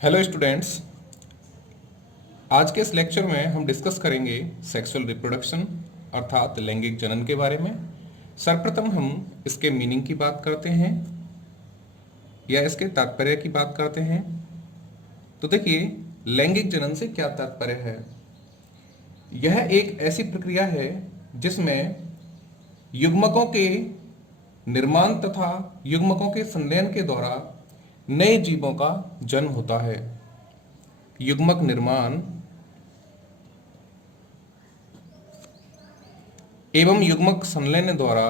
Hello students. आज के इस लेक्चर में हम डिस्कस करेंगे सेक्सुअल रिप्रोडक्शन अर्थात लैंगिक जनन के बारे में। सर्वप्रथम हम इसके मीनिंग की बात करते हैं या इसके तात्पर्य की बात करते हैं। तो देखिए, लैंगिक जनन से क्या तात्पर्य है। यह एक ऐसी प्रक्रिया है जिसमें युग्मकों के निर्माण तथा युग्मकों के संलयन के द्वारा नए जीवों का जन्म होता है। युग्मक निर्माण एवं युग्मक संलयन द्वारा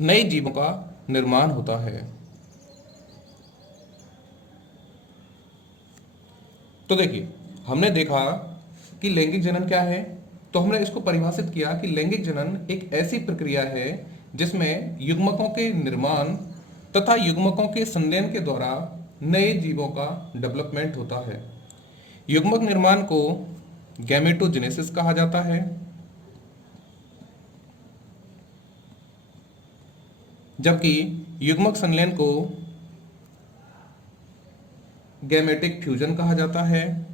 नए जीवों का निर्माण होता है। तो देखिए, हमने देखा कि लैंगिक जनन क्या है। तो हमने इसको परिभाषित किया कि लैंगिक जनन एक ऐसी प्रक्रिया है जिसमें युग्मकों के निर्माण तथा युग्मकों के संलयन के द्वारा नए जीवों का डेवलपमेंट होता है। युग्मक निर्माण को गैमेटोजेनेसिस कहा जाता है, जबकि युग्मक संलयन को गैमेटिक फ्यूजन कहा जाता है।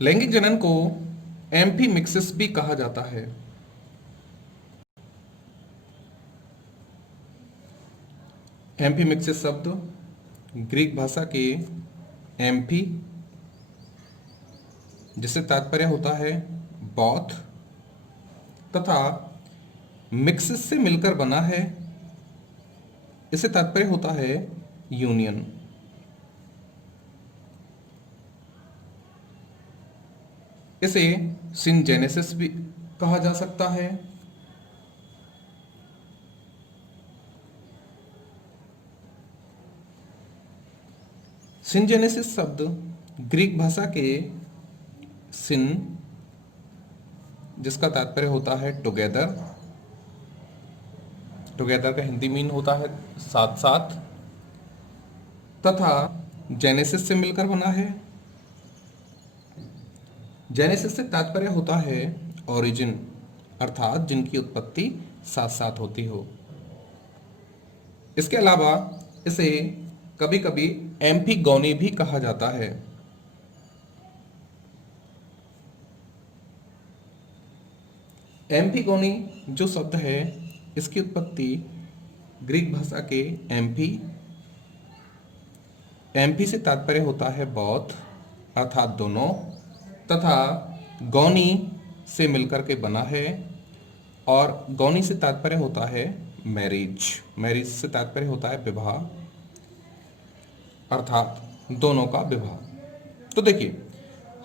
लैंगिक जनन को एम्फीमिक्सिस भी कहा जाता है। एम्फीमिक्सिस शब्द ग्रीक भाषा के एम्फी, जिससे तात्पर्य होता है बौथ, तथा मिक्सिस से मिलकर बना है, इससे तात्पर्य होता है यूनियन। इसे सिनजेनेसिस भी कहा जा सकता है। सिनजेनेसिस शब्द ग्रीक भाषा के सिन, जिसका तात्पर्य होता है टुगेदर, टुगेदर का हिंदी मीन होता है साथ साथ, तथा जेनेसिस से मिलकर बना है। जेनेसिस से तात्पर्य होता है ओरिजिन, अर्थात जिनकी उत्पत्ति साथ साथ होती हो। इसके अलावा इसे कभी कभी एम्फीगोनी भी कहा जाता है। एम्फीगोनी जो शब्द है, इसकी उत्पत्ति ग्रीक भाषा के एम्फी, एम्फी से तात्पर्य होता है बोथ, अर्थात दोनों, तथा गौनी से मिलकर के बना है, और गौनी से तात्पर्य होता है मैरिज, मैरिज से तात्पर्य होता है विवाह, अर्थात दोनों का विवाह। तो देखिए,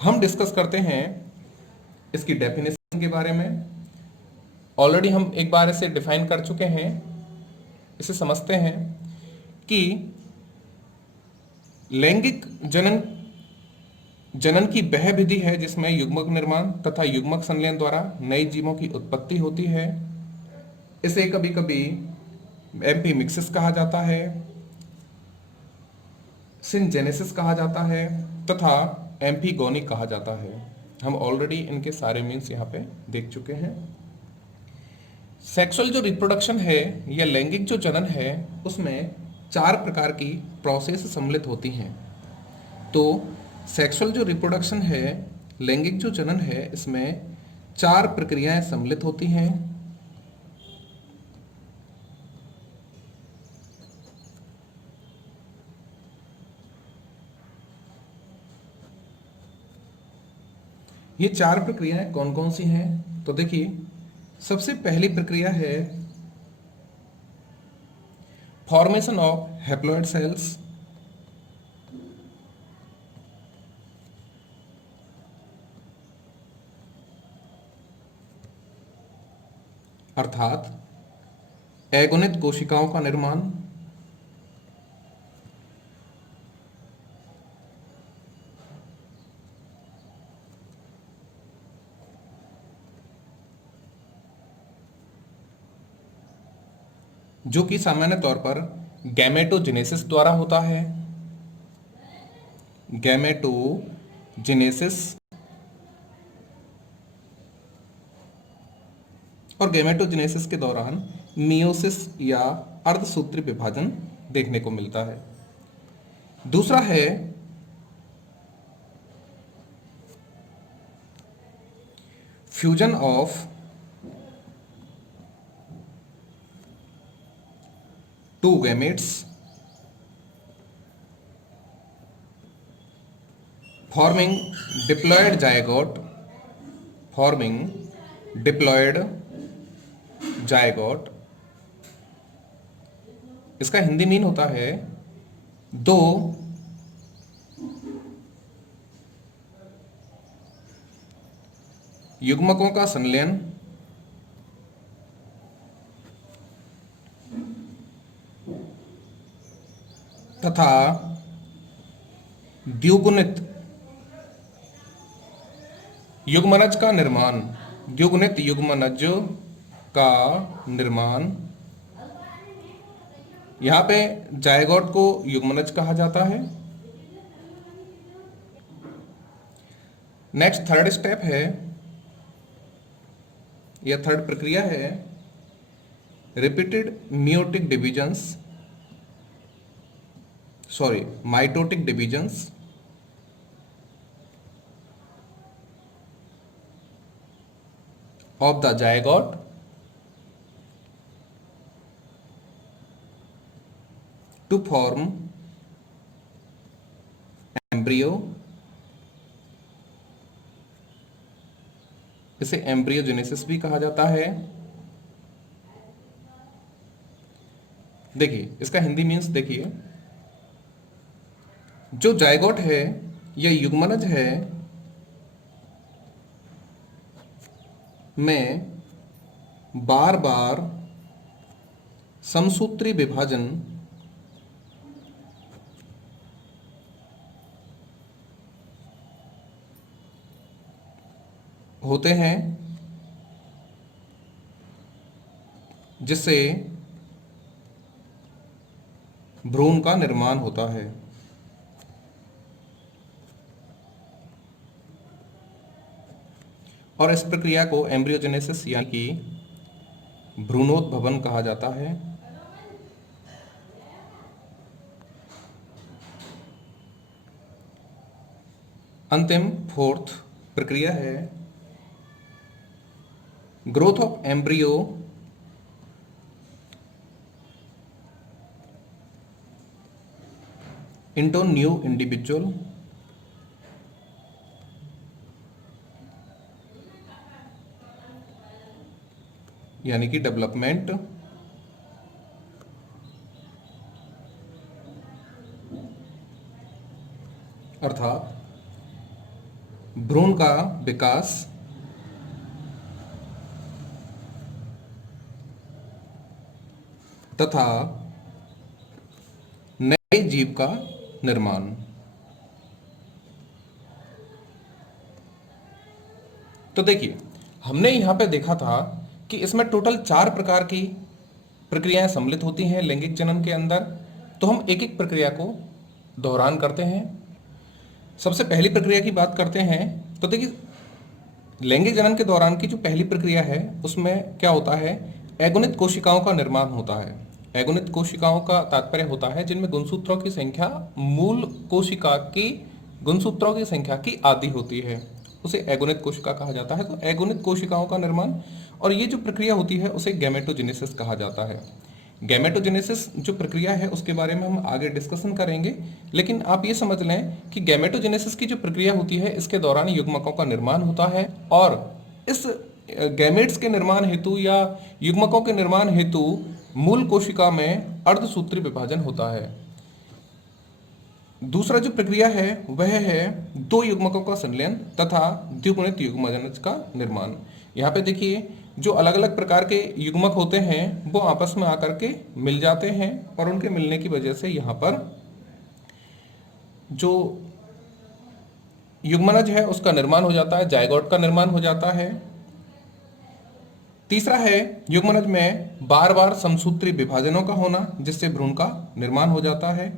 हम डिस्कस करते हैं इसकी डेफिनेशन के बारे में। ऑलरेडी हम एक बार इसे डिफाइन कर चुके हैं। इसे समझते हैं कि लैंगिक जनन जनन की वह विधि है जिसमें युग्मक निर्माण तथा युग्मक संलयन द्वारा नई जीवों की उत्पत्ति होती है। इसे कभी कभी एम्फीमिक्सिस कहा जाता है, सिनजेनेसिस कहा जाता है, तथा एम्फीगोनी कहा जाता है। हम ऑलरेडी इनके सारे मीन्स यहाँ पे देख चुके हैं। सेक्सुअल जो रिप्रोडक्शन है या लैंगिक जो जनन है, उसमें 4 प्रकार की प्रोसेस सम्मिलित होती हैं। तो सेक्सुअल जो रिप्रोडक्शन है, लैंगिक जो जनन है, इसमें 4 प्रक्रियाएं सम्मिलित होती हैं। ये 4 प्रक्रियाएं कौन कौन सी हैं? तो देखिए, सबसे पहली प्रक्रिया है फॉर्मेशन ऑफ हैप्लॉइड सेल्स, अर्थात एगोनित कोशिकाओं का निर्माण। जो कि सामान्य तौर पर गैमेटोजेनेसिस द्वारा होता है। गैमेटोजेनेसिस, और गैमेटोजेनेसिस के दौरान मियोसिस या अर्धसूत्री विभाजन देखने को मिलता है। दूसरा है fusion of two gametes forming diploid zygote, forming diploid zygote. इसका हिंदी मीन होता है दो युग्मकों का संलयन तथा द्विगुणित युग्मनज का निर्माण, द्विगुणित युग्मनज का निर्माण। यहां पे जायगोट को युग्मनज कहा जाता है। नेक्स्ट थर्ड स्टेप है या थर्ड प्रक्रिया है repeated meiotic divisions, sorry mitotic divisions of the zygote to form embryo। इसे एम्ब्रियोजेनेसिस भी कहा जाता है। देखिए इसका हिंदी मीन्स देखिए, जो जायगोट है या युग्मनज है में बार बार समसूत्री विभाजन होते हैं, जिससे भ्रूण का निर्माण होता है। और इस प्रक्रिया को एम्ब्रियोजेनेसिस यानी कि भ्रूणोद्भवन कहा जाता है। अंतिम फोर्थ प्रक्रिया है growth of embryo into new individual. यानी कि डेवलपमेंट। अर्थात भ्रूण का विकास तथा नए जीव का निर्माण। तो देखिए हमने यहां पे देखा था कि इसमें टोटल 4 प्रकार की प्रक्रियाएं सम्मिलित होती हैं लैंगिक जनन के अंदर। तो हम एक एक प्रक्रिया को दोहरान करते हैं। सबसे पहली प्रक्रिया की बात करते हैं। तो देखिए लैंगिक जनन के दौरान की जो पहली प्रक्रिया है उसमें क्या होता है, एगोनित कोशिकाओं का निर्माण होता है। एगोनित कोशिकाओं का तात्पर्य होता है जिनमें गुणसूत्रों की संख्या मूल कोशिका की गुणसूत्रों की संख्या की आधी होती है, उसे एगोनित कोशिका कहा जाता है। तो एगोनित कोशिकाओं का निर्माण, और ये जो प्रक्रिया होती है उसे गैमेटोजेनेसिस कहा जाता है। गैमेटोजेनेसिस जो प्रक्रिया है उसके बारे में हम आगे डिस्कशन करेंगे, लेकिन आप ये समझ लें कि गैमेटोजेनेसिस की जो प्रक्रिया होती है इसके दौरान युग्मकों का निर्माण होता है, और इस गैमेट्स के निर्माण हेतु या युग्मकों के निर्माण हेतु मूल कोशिका में अर्धसूत्री विभाजन होता है। दूसरा जो प्रक्रिया है वह है दो युग्मकों का संलयन तथा द्विगुणित युग्मनज का निर्माण। यहाँ पे देखिए जो अलग अलग प्रकार के युग्मक होते हैं वो आपस में आकर के मिल जाते हैं, और उनके मिलने की वजह से यहाँ पर जो युग्मनज है उसका निर्माण हो जाता है, जायगोट का निर्माण हो जाता है। तीसरा है युग्मनज में बार बार समसूत्री विभाजनों का होना, जिससे भ्रूण का निर्माण हो जाता है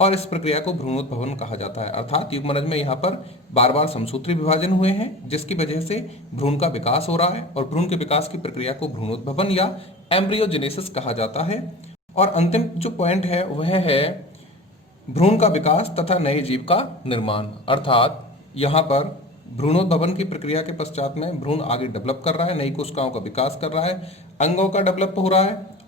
और इस प्रक्रिया को भ्रूणोद्भवन कहा जाता है। अर्थात युग्मनज में यहाँ पर बार बार समसूत्री विभाजन हुए हैं, जिसकी वजह से भ्रूण का विकास हो रहा है और भ्रूण के विकास की प्रक्रिया को भ्रूणोद्भवन या एम्ब्रियोजेनेसिस कहा जाता है। और अंतिम जो पॉइंट है वह है भ्रूण का विकास तथा नए जीव का निर्माण। अर्थात यहाँ पर भ्रूणोद्भवन की प्रक्रिया के पश्चात में भ्रूण आगे डेवलप कर रहा है, नई कोशिकाओं का विकास कर रहा है, अंगों का डेवलप हो रहा है,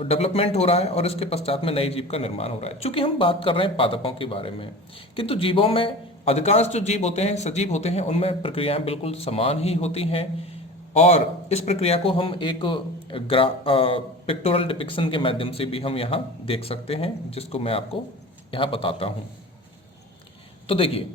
डेवलपमेंट हो रहा है और इसके पश्चात में नए जीव का निर्माण हो रहा है। चूंकि हम बात कर रहे हैं पादपों के बारे में, किंतु जीवों में अधिकांश जो जीव होते हैं, सजीव होते हैं, उनमें प्रक्रियाएं बिल्कुल समान ही होती हैं और इस प्रक्रिया को हम एक पिक्टोरल डिपिक्शन के माध्यम से भी हम यहाँ देख सकते हैं, जिसको मैं आपको यहाँ बताता हूँ। तो देखिए,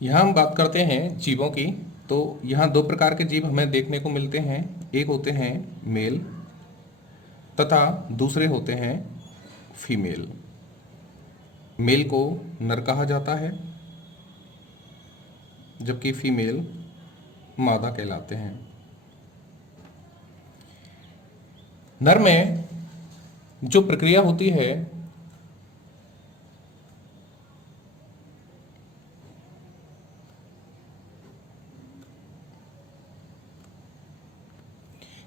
यहाँ हम बात करते हैं जीवों की, तो यहाँ दो प्रकार के जीव हमें देखने को मिलते हैं। एक होते हैं मेल तथा दूसरे होते हैं फीमेल। मेल को नर कहा जाता है जबकि फीमेल मादा कहलाते हैं। नर में जो प्रक्रिया होती है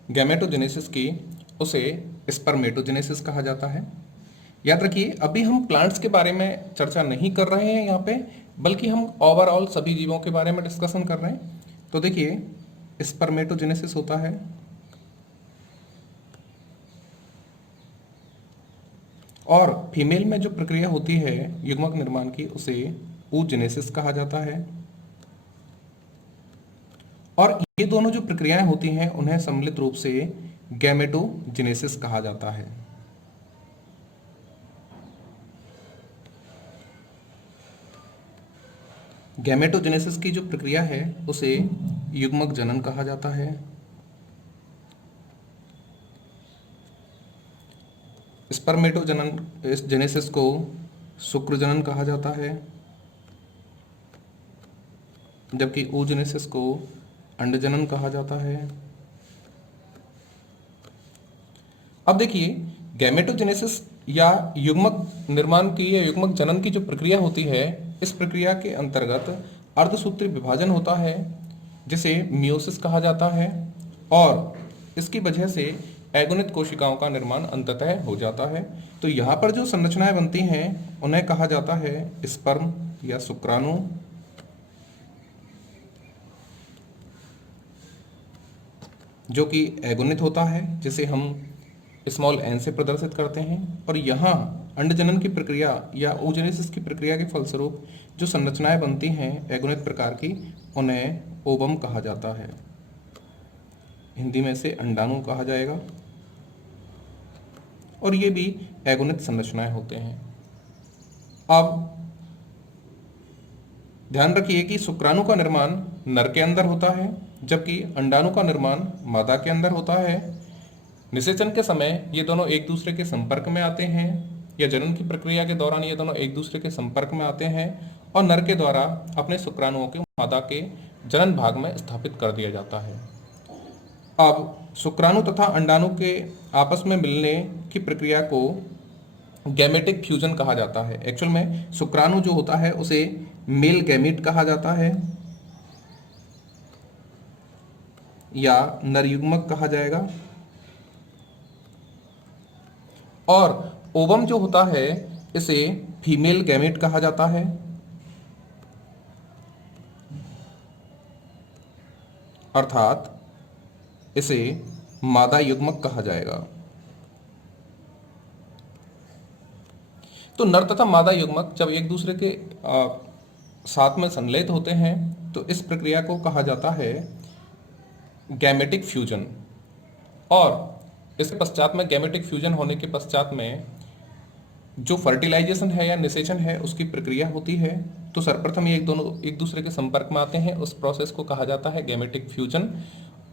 गैमेटोजेनेसिस की, उसे स्पर्मेटोजेनेसिस कहा जाता है। याद रखिए, अभी हम प्लांट्स के बारे में चर्चा नहीं कर रहे हैं यहाँ पे, बल्कि हम ओवरऑल सभी जीवों के बारे में डिस्कशन कर रहे हैं। तो देखिए, स्पर्मेटोजेनेसिस होता है और फीमेल में जो प्रक्रिया होती है युग्मक निर्माण की, उसे oogenesis कहा जाता है। और ये दोनों जो प्रक्रियाएं होती हैं उन्हें सम्मिलित रूप से गैमेटोजेनेसिस कहा जाता है। गैमेटोजेनेसिस की जो प्रक्रिया है उसे युग्मक जनन कहा जाता है। स्पर्मेटोजेनेसिस को शुक्र जनन कहा जाता है, जबकि oogenesis को अंडजनन कहा जाता है। अब देखिए, गैमेटोजेनेसिस या युग्मक निर्माण की या युग्मक जनन की जो प्रक्रिया होती है, इस प्रक्रिया के अंतर्गत अर्धसूत्री विभाजन होता है जिसे मियोसिस कहा जाता है और इसकी वजह से एगोनित कोशिकाओं का निर्माण अंततः हो जाता है। तो यहाँ पर जो संरचनाएं बनती हैं उन्हें कहा जाता है स्पर्म या शुक्राणु, जो कि एगोनित होता है, जिसे हम स्मॉल n से प्रदर्शित करते हैं। और यहाँ अंडजनन की प्रक्रिया या oogenesis की प्रक्रिया के फलस्वरूप जो संरचनाएं बनती हैं एगोनित प्रकार की, उन्हें ओवम कहा जाता है। हिंदी में इसे अंडाणु कहा जाएगा और ये भी एगोनित संरचनाएं होते हैं। अब ध्यान रखिए कि शुक्राणु का निर्माण नर के अंदर होता है, जबकि अंडाणु का निर्माण मादा के अंदर होता है। निषेचन के समय ये दोनों एक दूसरे के संपर्क में आते हैं या जनन की प्रक्रिया के दौरान ये दोनों एक दूसरे के संपर्क में आते हैं और नर के द्वारा अपने शुक्राणुओं के मादा के जनन भाग में स्थापित कर दिया जाता है। अब शुक्राणु तथा अंडाणु के आपस में मिलने की प्रक्रिया को गैमेटिक फ्यूजन कहा जाता है। एक्चुअल में शुक्राणु जो होता है उसे मेल गैमीट कहा जाता है या नर युग्मक कहा जाएगा, और ओवम जो होता है इसे फीमेल गैमीट कहा जाता है। अर्थात इसे मादा युग्मक कहा जाएगा। तो नर तथा मादा युग्मक जब एक दूसरे के साथ में संलयित होते हैं तो इस प्रक्रिया को कहा जाता है गैमेटिक फ्यूजन। और इसके पश्चात में गैमेटिक फ्यूजन होने के पश्चात में जो फर्टिलाइजेशन है या निषेचन है उसकी प्रक्रिया होती है। तो सर्वप्रथम ये दोनों एक दूसरे के संपर्क में आते हैं, उस प्रोसेस को कहा जाता है गैमेटिक फ्यूजन।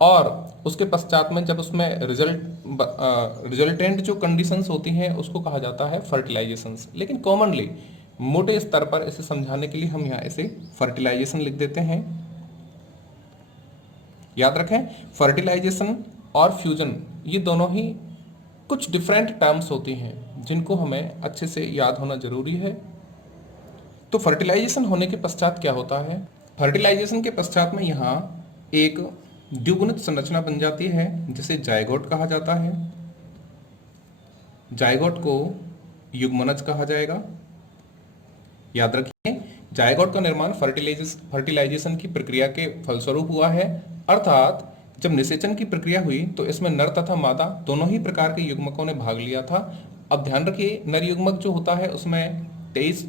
और उसके पश्चात में जब उसमें रिजल्टेंट जो कंडीशंस होती हैं उसको कहा जाता है फर्टिलाइजेशंस। लेकिन कॉमनली मोटे स्तर पर इसे समझाने के लिए हम यहाँ इसे फर्टिलाइजेशन लिख देते हैं। याद रखें, फर्टिलाइजेशन और फ्यूजन ये दोनों ही कुछ डिफरेंट टर्म्स होती हैं जिनको हमें अच्छे से याद होना जरूरी है। तो फर्टिलाइजेशन होने के पश्चात क्या होता है? फर्टिलाइजेशन के पश्चात में यहाँ एक द्विगुणित संरचना बन जाती है जिसे जायगोट कहा जाता है। जायगोट को युग्मनज कहा जाएगा। याद रखिए, जायगोट का निर्माण फर्टिलाइजेशन की प्रक्रिया के फलस्वरूप हुआ है, अर्थात जब निषेचन की प्रक्रिया हुई तो इसमें नर तथा मादा दोनों ही प्रकार के युग्मकों ने भाग लिया था। अब ध्यान रखिए, नर युग्मक जो होता है उसमें 23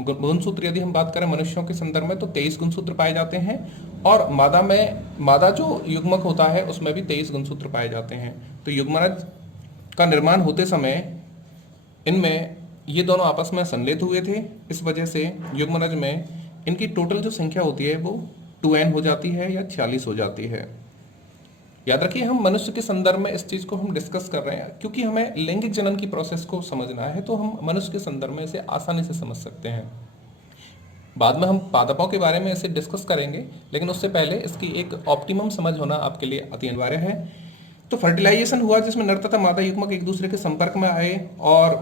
गुणसूत्र, यदि हम बात करें मनुष्यों के संदर्भ में तो 23 गुणसूत्र पाए जाते हैं, और मादा जो युग्मक होता है उसमें भी 23 गुणसूत्र पाए जाते हैं। तो युग्मनज का निर्माण होते समय इनमें ये दोनों आपस में संलेत हुए थे, इस वजह से युग्मनज में इनकी टोटल जो संख्या होती है वो 2n हो जाती है या 46 हो जाती है। याद रखिए, हम मनुष्य के संदर्भ में इस चीज को हम डिस्कस कर रहे हैं क्योंकि हमें लैंगिक जनन की प्रोसेस को समझना है, तो हम मनुष्य के संदर्भ में इसे आसानी से समझ सकते हैं। बाद में हम पादपों के बारे में इसे डिस्कस करेंगे, लेकिन उससे पहले इसकी एक ऑप्टिमम समझ होना आपके लिए अति अनिवार्य है। तो फर्टिलाइजेशन हुआ जिसमें नर तथा मादा युग्मक एक दूसरे के संपर्क में आए और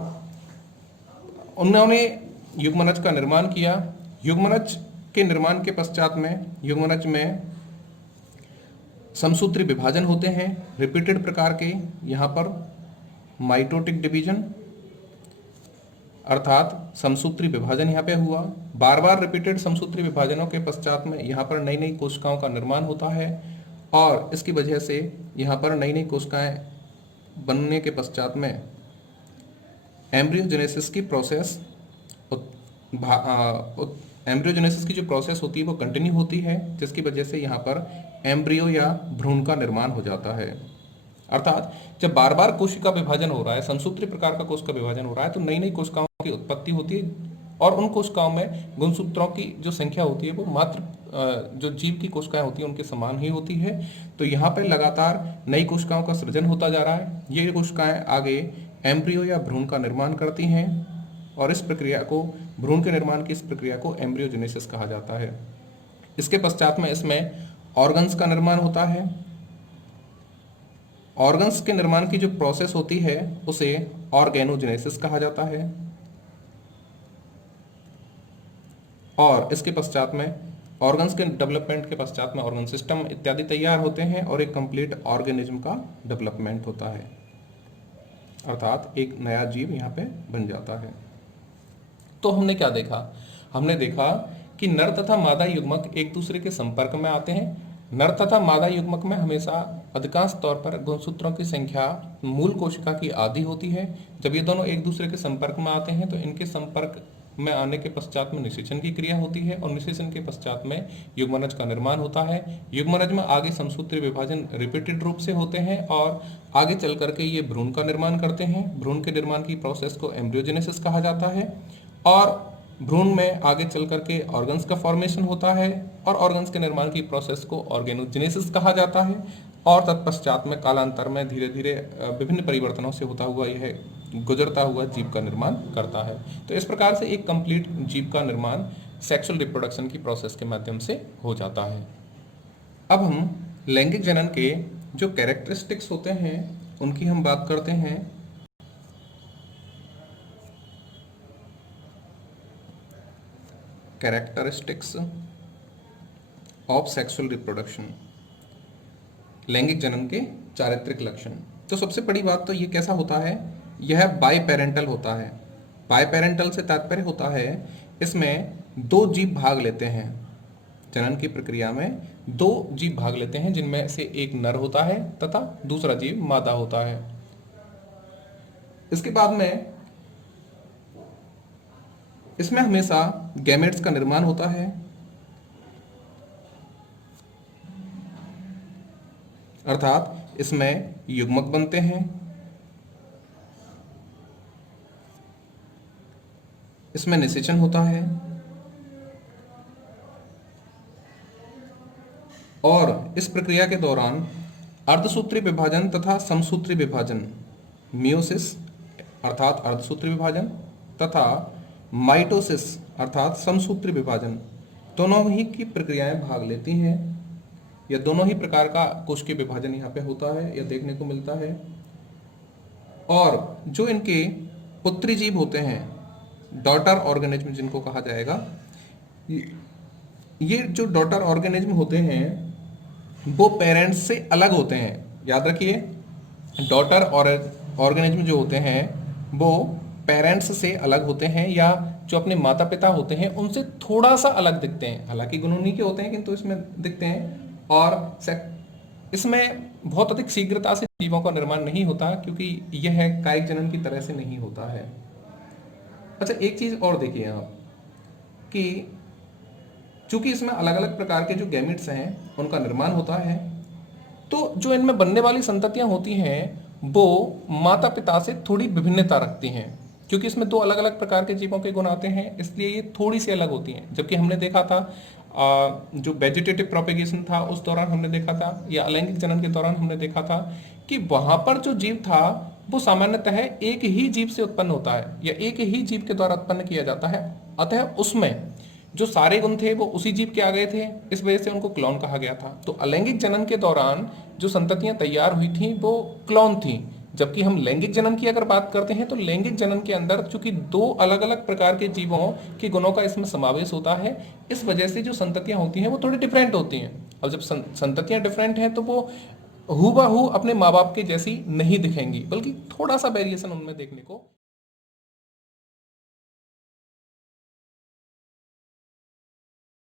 उन्होंने युग्मनज का निर्माण किया। युग्मनज के निर्माण के पश्चात में युग्मनज में समसूत्री विभाजन होते हैं रिपीटेड प्रकार के। यहाँ पर माइटोटिक डिवीजन अर्थात समसूत्री विभाजन यहाँ पे हुआ। बार बार रिपीटेड समसूत्री विभाजनों के पश्चात में यहाँ पर नई नई कोशिकाओं का निर्माण होता है और इसकी वजह से यहाँ पर नई नई कोशिकाएं बनने के पश्चात में एम्ब्रियोजेनेसिस की प्रोसेस एम्ब्रियोजेनेसिस की जो प्रोसेस होती है वो कंटिन्यू होती है, जिसकी वजह से यहाँ पर एम्ब्रियो या भ्रूण का निर्माण हो जाता है। अर्थात जब बार बार कोशिका विभाजन हो रहा है, समसूत्री प्रकार का कोशिका विभाजन हो रहा है, तो नई नई कोशिकाओं की उत्पत्ति होती है और उन कोशिकाओं में गुणसूत्रों की जो संख्या होती है वो मात्र जो जीव की कोशिकाएं होती हैं उनके समान ही होती है। तो यहाँ पर लगातार नई कोशिकाओं का सृजन होता जा रहा है। ये कोशिकाएं आगे एम्ब्रियो या भ्रूण का निर्माण करती हैं और इस प्रक्रिया को, भ्रूण के निर्माण की इस प्रक्रिया को एम्ब्रियोजेनेसिस कहा जाता है। इसके पश्चात में इसमें ऑर्गन्स का निर्माण होता है। ऑर्गन्स के निर्माण की जो प्रोसेस होती है उसे ऑर्गेनोजेनेसिस कहा जाता है और इसके पश्चात में ऑर्गन्स के डेवलपमेंट के पश्चात में ऑर्गन सिस्टम इत्यादि तैयार होते हैं और एक कंप्लीट ऑर्गेनिज्म का डेवलपमेंट होता है, अर्थात एक नया जीव यहाँ पे बन जाता है। तो हमने क्या देखा? हमने देखा कि नर तथा मादा युग्मक एक दूसरे के संपर्क में आते हैं। नर तथा मादा युग्मक में हमेशा अधिकांश तौर पर गुणसूत्रों की संख्या मूल कोशिका की आधी होती है। जब ये दोनों एक दूसरे के संपर्क में आते हैं तो इनके संपर्क में आने के पश्चात में निषेचन की क्रिया होती है और निषेचन के पश्चात में युग्मनज का निर्माण होता है। युग्मनज में आगे समसूत्री विभाजन रिपीटेड रूप से होते हैं और आगे चल करके ये भ्रूण का निर्माण करते हैं। भ्रूण के निर्माण की प्रोसेस को एम्ब्रियोजेनेसिस कहा जाता है और भ्रूण में आगे चल करके ऑर्गन्स का फॉर्मेशन होता है और ऑर्गन्स के निर्माण की प्रोसेस को ऑर्गेनोजेनेसिस कहा जाता है और तत्पश्चात में कालांतर में धीरे धीरे विभिन्न परिवर्तनों से होता हुआ यह गुजरता हुआ जीव का निर्माण करता है। तो इस प्रकार से एक कंप्लीट जीव का निर्माण सेक्सुअल रिप्रोडक्शन की प्रोसेस के माध्यम से हो जाता है। अब हम लैंगिक जनन के जो कैरेक्टरिस्टिक्स होते हैं उनकी हम बात करते हैं। कैरेक्टरिस्टिक्स ऑफ सेक्सुअल रिप्रोडक्शन, लैंगिक जनन के चारित्रिक लक्षण। तो सबसे बड़ी बात तो ये कैसा होता है, यह बाई पेरेंटल होता है। बाई पेरेंटल से तात्पर्य होता है इसमें दो जीव भाग लेते हैं। जनन की प्रक्रिया में दो जीव भाग लेते हैं जिनमें से एक नर होता है तथा दूसरा जीव मादा होता है। इसके बाद में इसमें हमेशा गैमेट्स का निर्माण होता है अर्थात इसमें युग्मक बनते हैं। इसमें निषेचन होता है और इस प्रक्रिया के दौरान अर्धसूत्री विभाजन तथा समसूत्री विभाजन, मियोसिस अर्थात अर्धसूत्री विभाजन तथा माइटोसिस अर्थात समसूत्री विभाजन, दोनों ही की प्रक्रियाएं भाग लेती हैं। या दोनों ही प्रकार का कोशिकीय विभाजन यहाँ पे होता है या देखने को मिलता है। और जो इनके पुत्री जीव होते हैं, डॉटर ऑर्गेनिज्म जिनको कहा जाएगा, ये जो डॉटर ऑर्गेनिज्म होते हैं वो पेरेंट्स से अलग होते हैं। याद रखिए, डॉटर और ऑर्गेनिज्म जो होते हैं वो पेरेंट्स से अलग होते हैं या जो अपने माता पिता होते हैं उनसे थोड़ा सा अलग दिखते हैं। हालांकि गुण उन्हीं के होते हैं किंतु इसमें दिखते हैं। और इसमें बहुत अधिक शीघ्रता से जीवों का निर्माण नहीं होता क्योंकि यह कायिक जनन की तरह से नहीं होता है। अच्छा, एक चीज और देखिए आप कि चूंकि इसमें अलग अलग प्रकार के जो गैमेट्स हैं उनका निर्माण होता है, तो जो इनमें बनने वाली संततियां होती हैं वो माता पिता से थोड़ी विभिन्नता रखती हैं। क्योंकि इसमें दो अलग अलग प्रकार के जीवों के गुण आते हैं इसलिए ये थोड़ी सी अलग होती हैं। जबकि हमने देखा था जो वेजिटेटिव प्रोपेगेशन था उस दौरान हमने देखा था, या अलैंगिक जनन के दौरान हमने देखा था कि वहां पर जो जीव था वो सामान्यतः एक ही जीव से उत्पन्न होता है या एक ही जीव के द्वारा उत्पन्न किया जाता है। अतः उसमें जो सारे गुण थे वो उसी जीव के आ गए थे, इस वजह से उनको क्लोन कहा गया था। तो अलैंगिक जनन के दौरान जो संततियां तैयार हुई थी वो क्लोन थी। जबकि हम लैंगिक जनन की अगर बात करते हैं तो लैंगिक जनन के अंदर चूंकि दो अलग अलग प्रकार के जीवों के गुणों का इसमें समावेश होता है, इस वजह से जो संततियां होती हैं वो थोड़ी डिफरेंट होती हैं। अब जब संततियां डिफरेंट हैं तो वो हूबहू अपने माँ बाप के जैसी नहीं दिखेंगी, बल्कि थोड़ा सा वेरिएशन उनमें देखने को